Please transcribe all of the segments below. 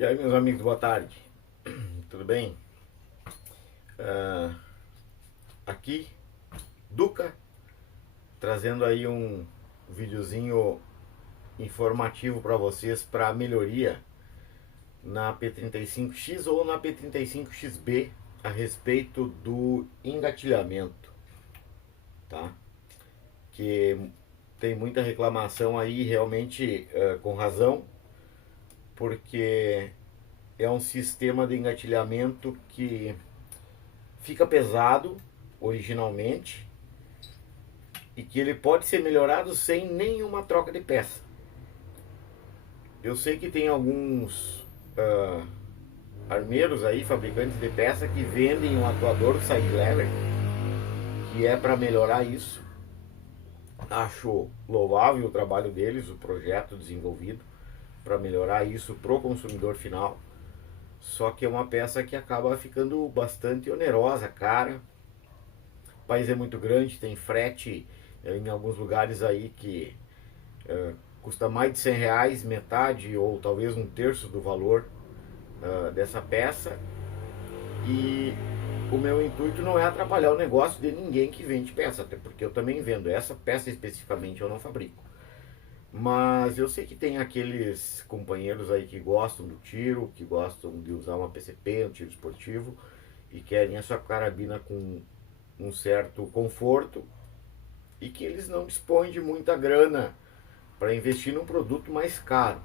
E aí, meus amigos, boa tarde. Tudo bem? Aqui, Duca, trazendo aí um videozinho informativo para vocês para melhoria na P35X ou na P35XB a respeito do engatilhamento, tá? Que tem muita reclamação aí, realmente com razão, porque é um sistema de engatilhamento que fica pesado originalmente e que ele pode ser melhorado sem nenhuma troca de peça. Eu sei que tem alguns armeiros aí, fabricantes de peça, que vendem um atuador side lever que é para melhorar isso. Acho louvável o trabalho deles, o projeto desenvolvido para melhorar isso pro consumidor final. Só que é uma peça que acaba ficando bastante onerosa, cara. O país é muito grande, tem frete em alguns lugares aí que custa mais de R$ 100, metade ou talvez um terço do valor dessa peça. E o meu intuito não é atrapalhar o negócio de ninguém que vende peça, até porque eu também vendo. Essa peça especificamente eu não fabrico. Mas eu sei que tem aqueles companheiros aí que gostam do tiro, que gostam de usar uma PCP, um tiro esportivo, e querem a sua carabina com um certo conforto, e que eles não dispõem de muita grana para investir num produto mais caro.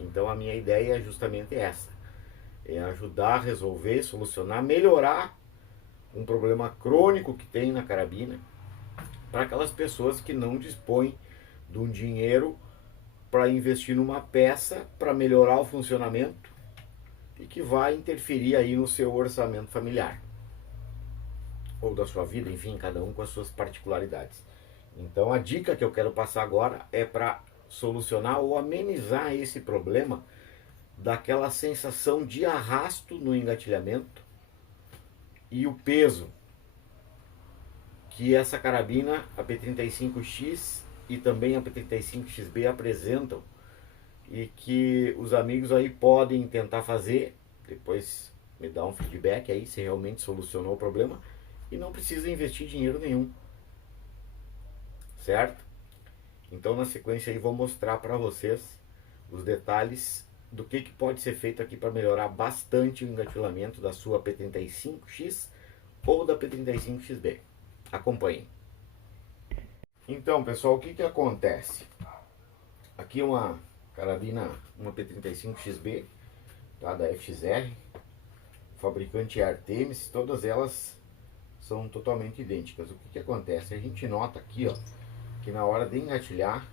Então a minha ideia é justamente essa, é ajudar a resolver, solucionar, melhorar um problema crônico que tem na carabina, para aquelas pessoas que não dispõem de um dinheiro para investir numa peça para melhorar o funcionamento e que vai interferir aí no seu orçamento familiar ou da sua vida, enfim, cada um com as suas particularidades. Então a dica que eu quero passar agora é para solucionar ou amenizar esse problema daquela sensação de arrasto no engatilhamento e o peso que essa carabina, a P35X e também a P35XB apresentam, e que os amigos aí podem tentar fazer, depois me dá um feedback aí se realmente solucionou o problema, e não precisa investir dinheiro nenhum, certo? Então na sequência aí vou mostrar para vocês os detalhes do que pode ser feito aqui para melhorar bastante o engatilhamento da sua P35X ou da P35XB. Acompanhem. Então, pessoal, o que acontece? Aqui uma carabina, uma P35XB, tá, da FXR, fabricante Artemis, todas elas são totalmente idênticas. O que acontece? A gente nota aqui, ó, que na hora de engatilhar,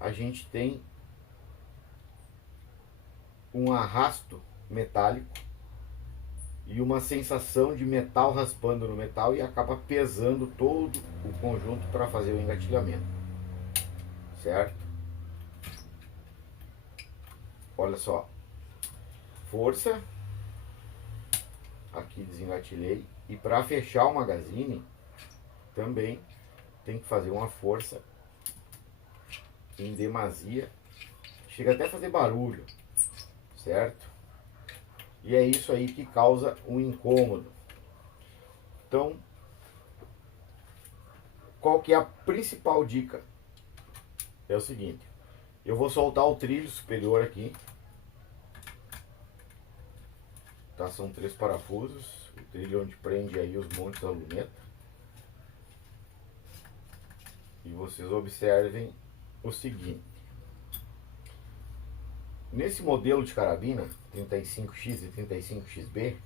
a gente tem um arrasto metálico e uma sensação de metal raspando no metal, e acaba pesando todo o conjunto para fazer o engatilhamento, certo? Olha só, força, aqui desengatilhei, e para fechar o magazine também tem que fazer uma força em demasia, chega até a fazer barulho, certo? E é isso aí que causa um incômodo. Então, qual que é a principal dica? É o seguinte, eu vou soltar o trilho superior aqui, tá? São 3 parafusos, o trilho onde prende aí os montes da luneta. E vocês observem o seguinte, nesse modelo de carabina 35X e 35XB,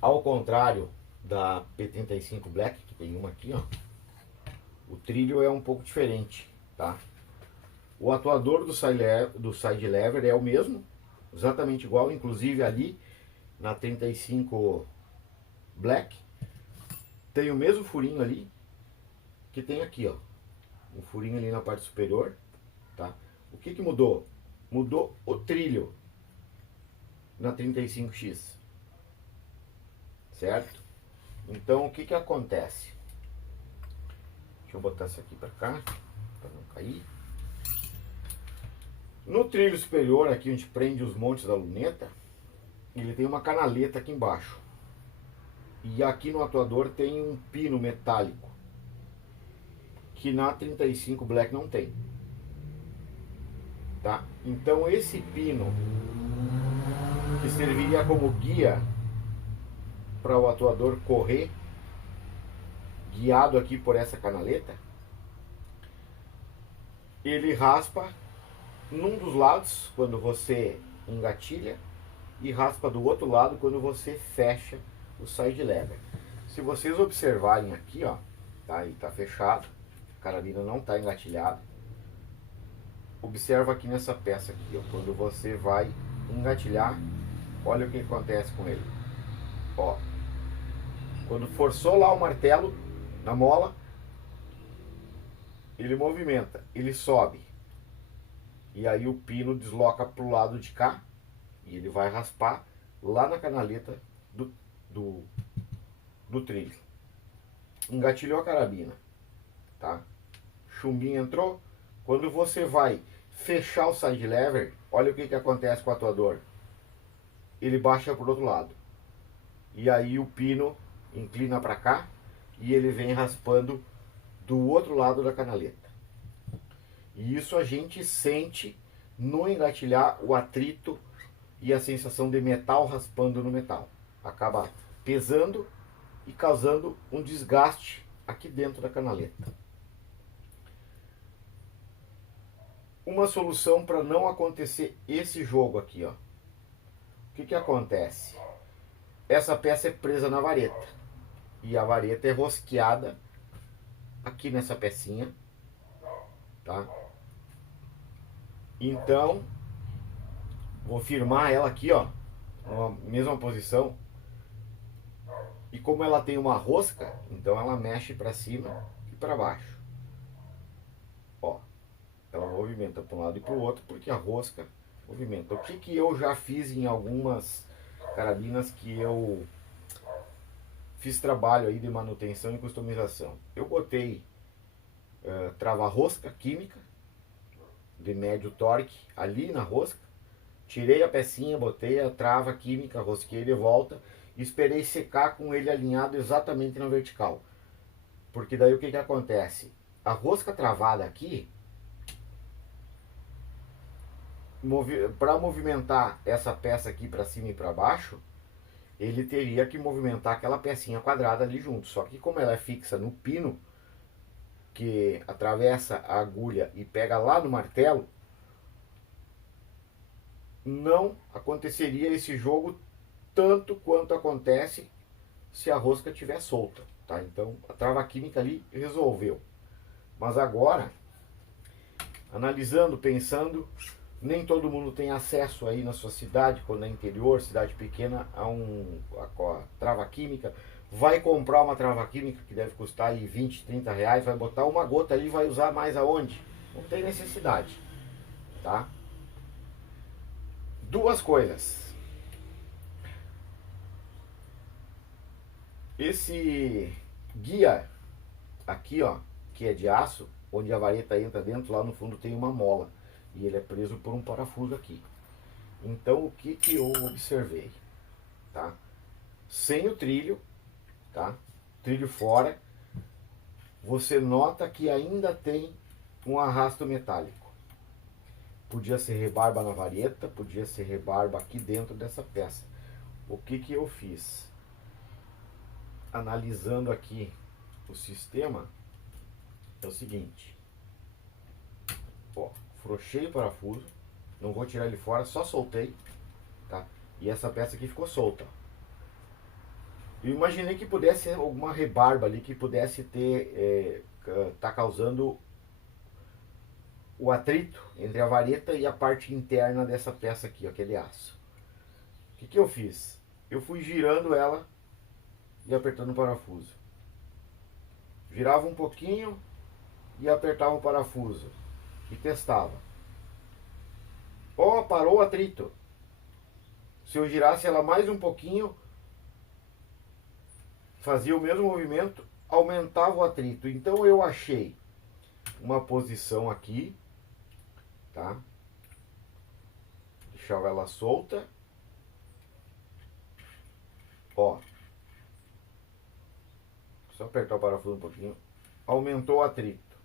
ao contrário da P35 Black, que tem uma aqui, ó, o trilho é um pouco diferente, tá? O atuador do side lever é o mesmo, exatamente igual, inclusive ali na 35 Black tem o mesmo furinho ali que tem aqui, ó, um furinho ali na parte superior, tá? O que mudou? Mudou o trilho na 35X, certo? Então o que acontece? Deixa eu botar isso aqui para cá, para não cair. No trilho superior, aqui onde prende os montes da luneta, ele tem uma canaleta aqui embaixo. E aqui no atuador tem um pino metálico, que na 35 Black não tem. Tá? Então esse pino, que serviria como guia para o atuador correr, guiado aqui por essa canaleta, ele raspa num dos lados quando você engatilha e raspa do outro lado quando você fecha o side lever. Se vocês observarem aqui, ó, tá, ele tá fechado, a carabina não tá engatilhada. Observa aqui nessa peça aqui, ó, quando você vai engatilhar, olha o que acontece com ele. Ó, quando forçou lá o martelo na mola, ele movimenta, ele sobe. E aí o pino desloca para o lado de cá e ele vai raspar lá na canaleta do trilho. Engatilhou a carabina, tá? Chumbinho entrou. Quando você vai fechar o side lever, olha o que acontece com o atuador. Ele baixa para o outro lado. E aí o pino inclina para cá e ele vem raspando do outro lado da canaleta. E isso a gente sente no engatilhar o atrito e a sensação de metal raspando no metal. Acaba pesando e causando um desgaste aqui dentro da canaleta. Uma solução para não acontecer esse jogo aqui, ó. O que acontece? Essa peça é presa na vareta. E a vareta é rosqueada aqui nessa pecinha, tá? Então, vou firmar ela aqui, ó, na mesma posição. E como ela tem uma rosca, então ela mexe para cima e para baixo. Ó, ela movimenta para um lado e para o outro porque a rosca movimenta. O que eu já fiz em algumas carabinas que eu fiz trabalho aí de manutenção e customização. Eu botei trava-rosca química de médio torque ali na rosca, tirei a pecinha, botei a trava química, rosquei de volta e esperei secar com ele alinhado exatamente na vertical. Porque daí o que acontece? A rosca travada aqui, para movimentar essa peça aqui para cima e para baixo, ele teria que movimentar aquela pecinha quadrada ali junto. Só que como ela é fixa no pino, que atravessa a agulha e pega lá no martelo, não aconteceria esse jogo tanto quanto acontece se a rosca estiver solta, tá? Então a trava química ali resolveu. Mas agora, analisando, pensando, nem todo mundo tem acesso aí na sua cidade, quando é interior, cidade pequena, a trava química. Vai comprar uma trava química que deve custar aí 20, 30 reais, vai botar uma gota ali e vai usar mais aonde? Não tem necessidade, tá? Duas coisas. Esse guia aqui, ó, que é de aço, onde a vareta entra dentro, lá no fundo tem uma mola. E ele é preso por um parafuso aqui. Então o que eu observei, tá? Sem o trilho, tá? Trilho fora, você nota que ainda tem um arrasto metálico. Podia ser rebarba na vareta, podia ser rebarba aqui dentro dessa peça. O que eu fiz? Analisando aqui o sistema, é o seguinte. Ó, frouxei o parafuso, não vou tirar ele fora, só soltei, tá? E essa peça aqui ficou solta. Eu imaginei que pudesse ser alguma rebarba ali que pudesse ter, tá causando o atrito entre a vareta e a parte interna dessa peça aqui, ó, aquele aço. O que eu fiz? Eu fui girando ela e apertando o parafuso. Girava um pouquinho e apertava o parafuso e testava. Ó, parou o atrito. Se eu girasse ela mais um pouquinho, fazia o mesmo movimento, aumentava o atrito. Então eu achei uma posição aqui, tá? deixava ela solta. Ó. Só apertar o parafuso um pouquinho. Aumentou o atrito.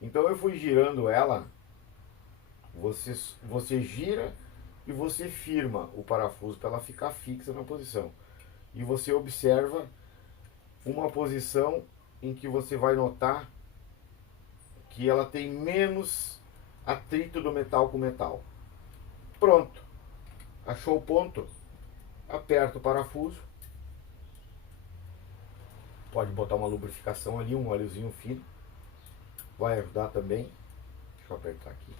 Então eu fui girando ela. Você gira e você firma o parafuso para ela ficar fixa na posição. E você observa uma posição em que você vai notar que ela tem menos atrito do metal com metal. Pronto. Achou o ponto? Aperta o parafuso. Pode botar uma lubrificação ali, um óleozinho fino. Vai ajudar também. Deixa eu apertar aqui.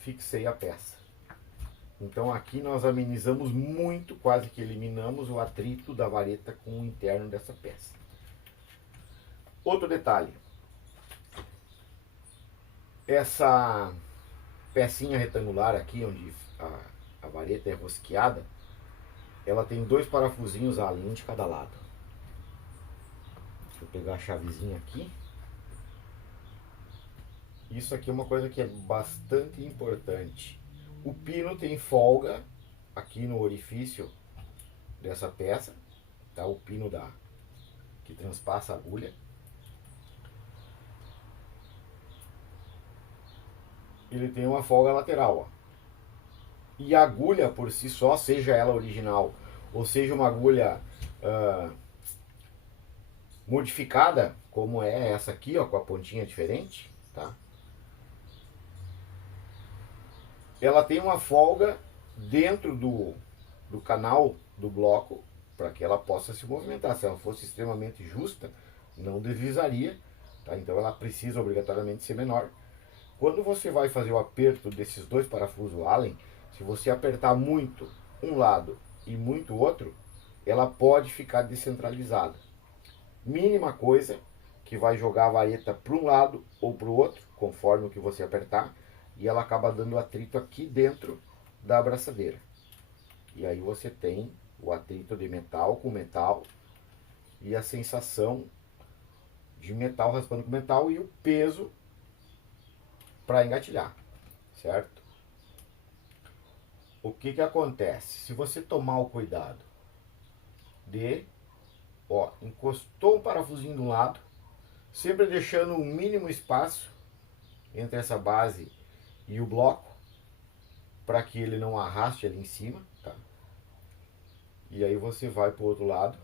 Fixei a peça. Então aqui nós amenizamos muito, quase que eliminamos o atrito da vareta com o interno dessa peça. Outro detalhe. Essa pecinha retangular aqui, onde a vareta é rosqueada, ela tem dois parafusinhos a linha de cada lado. Deixa eu pegar a chavezinha aqui. Isso aqui é uma coisa que é bastante importante. O pino tem folga aqui no orifício dessa peça, tá? O pino que transpassa a agulha. Ele tem uma folga lateral, ó. E a agulha por si só, seja ela original ou seja uma agulha modificada, como é essa aqui, ó, com a pontinha diferente, tá? Ela tem uma folga dentro do canal do bloco para que ela possa se movimentar. Se ela fosse extremamente justa, não deslizaria, tá? Então ela precisa obrigatoriamente ser menor. Quando você vai fazer o aperto desses dois parafusos Allen, se você apertar muito um lado e muito o outro, ela pode ficar descentralizada. Mínima coisa que vai jogar a vareta para um lado ou para o outro, conforme o que você apertar, e ela acaba dando atrito aqui dentro da abraçadeira. E aí você tem o atrito de metal com metal e a sensação de metal raspando com metal e o peso para engatilhar, certo? O que acontece? Se você tomar o cuidado de, ó, encostou um parafusinho de um lado, sempre deixando um mínimo espaço entre essa base e o bloco, para que ele não arraste ali em cima, tá? E aí você vai para o outro lado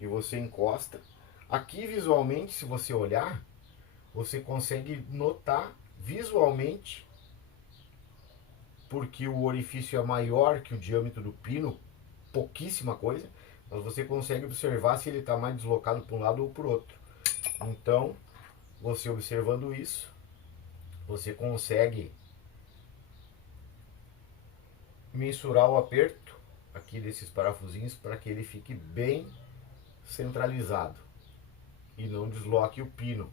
e você encosta. Aqui visualmente, se você olhar, você consegue notar visualmente, porque o orifício é maior que o diâmetro do pino, pouquíssima coisa, mas você consegue observar se ele está mais deslocado para um lado ou para o outro. Então, você observando isso, você consegue mensurar o aperto aqui desses parafusinhos para que ele fique bem centralizado e não desloque o pino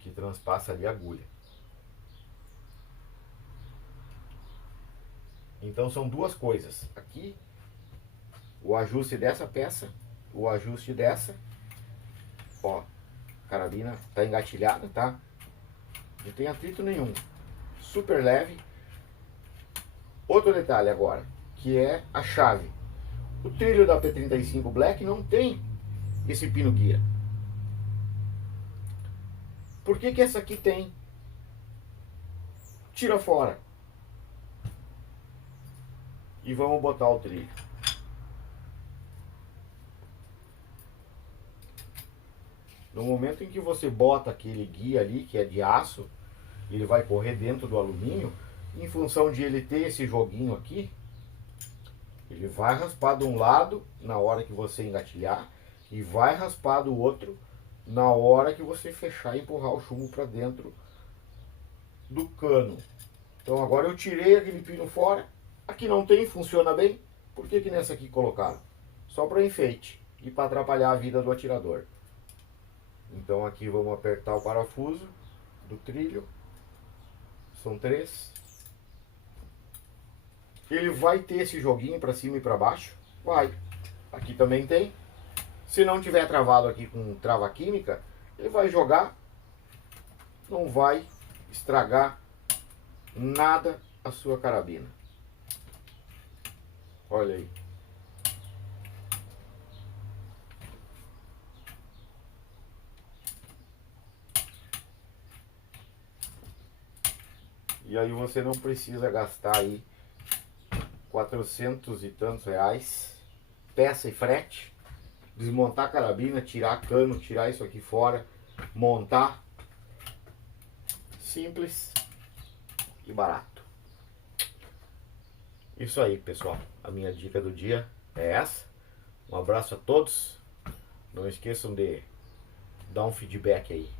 que transpassa ali a agulha. Então são duas coisas. Aqui o ajuste dessa peça, o ajuste dessa. Ó, a carabina tá engatilhada, tá? Não tem atrito nenhum. Super leve. Outro detalhe agora, que é a chave. O trilho da P35 Black não tem esse pino guia. Por que que essa aqui tem? Tira fora. E vamos botar o trilho. No momento em que você bota aquele guia ali, que é de aço, ele vai correr dentro do alumínio, em função de ele ter esse joguinho aqui, ele vai raspar de um lado na hora que você engatilhar e vai raspar do outro na hora que você fechar e empurrar o chumbo para dentro do cano. Então agora eu tirei aquele pino fora. Aqui não tem, funciona bem. Por que que nessa aqui colocaram? Só para enfeite e para atrapalhar a vida do atirador. Então aqui vamos apertar o parafuso do trilho. São 3. Ele vai ter esse joguinho para cima e para baixo? Vai. Aqui também tem. Se não tiver travado aqui com trava química, ele vai jogar, não vai estragar nada a sua carabina. Olha aí. E aí você não precisa gastar aí 400 e tantos reais, peça e frete, desmontar a carabina, tirar cano, tirar isso aqui fora, montar. Simples e barato. Isso aí, pessoal. A minha dica do dia é essa. Um abraço a todos. Não esqueçam de dar um feedback aí.